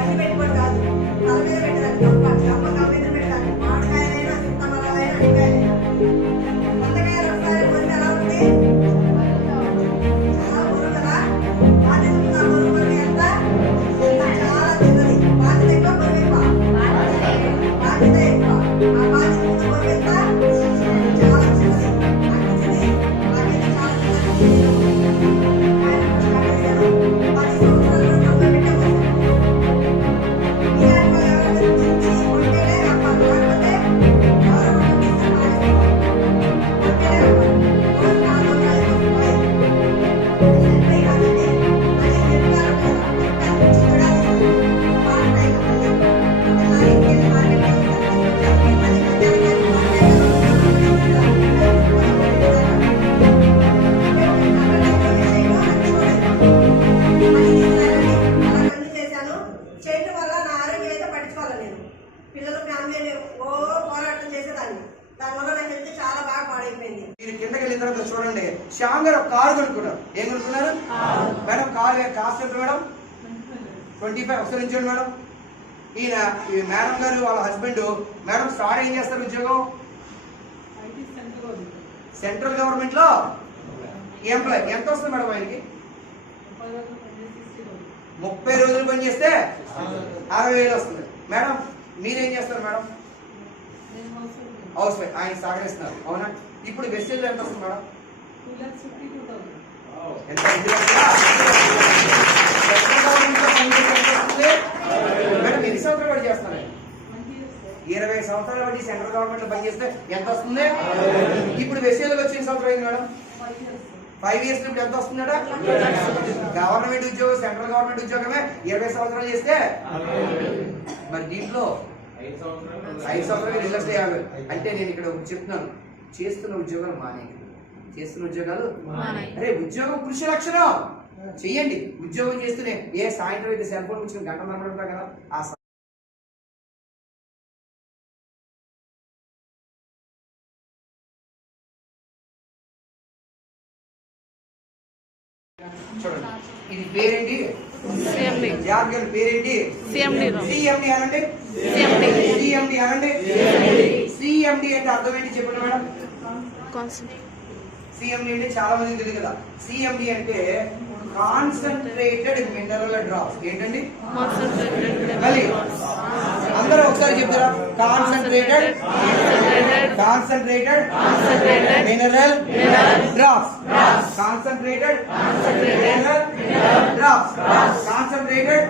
బండి పెట్టుకోవడం కాదు, తల మీద పెట్టాలి, గప్ప మీద పెట్టాలి. మామిడికాయలైనా చింతమరాలైనా అడికాయలైనా వందకాయలు ఒకసారి మంది ఎలా ఉంది, చాలా బరువు కదా. బాధ్యత ఉన్న బరువు మనకి ఎంత చాలా చిన్నది. బాధ్యత ఎక్కువ, బరువు ఎక్కువ. బాధ్యత ఎక్కువ. ఆ బాధ్యత ఉన్న బరువు ఎంత చాలా చిన్నది. అనిపించింది నాకైతే చాలా చిన్నది. చేయటం వల్ల నా ఆరోగ్యం అయితే పట్టించుకోవాలి. నేను పిల్లలు ఫ్యామిలీ పోరాటం చేసేదాన్ని, దానివల్ల నా హెల్త్ చాలా బాగా పాడైపోయింది. మీరు కిందకి వెళ్ళిన తర్వాత చూడండి, శ్యామ్ గారు ఒక కారు కొనుక్కున్నారు. ఏం కొనుక్కున్నారు మేడం? కారు కాస్ట్ ఎంత మేడం? 25. ఒకసారి చూడండి మేడం. ఈయన ఈ మేడం గారు వాళ్ళ హస్బెండ్ మేడం స్టార్ట్ ఏం చేస్తారు ఉద్యోగం? సెంట్రల్ గవర్నమెంట్ లో ఎంప్లాయ్. ఎంత వస్తుంది మేడం ఆయనకి? 30 రోజులు పని చేస్తే 60,000 వస్తుంది. మేడం మీరేం చేస్తారు మేడం? House wife. ఆయన సహకరిస్తున్నారు, అవునా? ఇప్పుడు వెస్టేజ్ ఎంత వస్తుంది మేడం? ఎంత? మేడం ఎన్ని సంవత్సరాలు పని చేస్తున్నారు? 20 సంవత్సరాలు బట్టి సెంట్రల్ గవర్నమెంట్ లో పనిచేస్తే ఎంత వస్తుంది? ఇప్పుడు వెస్టేజ్కి వచ్చిన సంవత్సరం అయింది మేడం. 5 ఇయర్స్ ఇప్పుడు ఎంత వస్తుందట? గవర్నమెంట్ ఉద్యోగం, సెంట్రల్ గవర్నమెంట్ ఉద్యోగమే 20 సంవత్సరాలు చేస్తే, మరి దీంట్లో 5 సంవత్సరాలు 2,50,000. అంటే నేను ఇక్కడ చెప్తున్నాను, చేస్తున్న ఉద్యోగాలు మానేయండి. చేస్తున్న ఉద్యోగాలు అరే ఉద్యోగం కృషి లక్షణం చెయ్యండి. ఉద్యోగం చేస్తూనే ఏ సాయంత్రం అయితే సెల్ ఫోన్ కూర్చొని గంట మాట్లాడుతున్నా కదా, ఆ చూడండి. ఇది పేరేంటి? జాగ్రత్త పేరేంటి? సిఎండి అనండి. సిఎండి అనండి. సిఎండి అంటే అర్థం ఏంటి చెప్పండి మేడం? సిఎండి అంటే చాలా మందికి తెలియదు కదా. సిఎండి అంటే కాన్సన్ట్రేటెడ్ మినరల్ డ్రాప్స్. ఏంటండి? మళ్ళీ అందరూ ఒకసారి చెప్తారా? Concentrated mineral drops. Concentrated mineral drops. Concentrated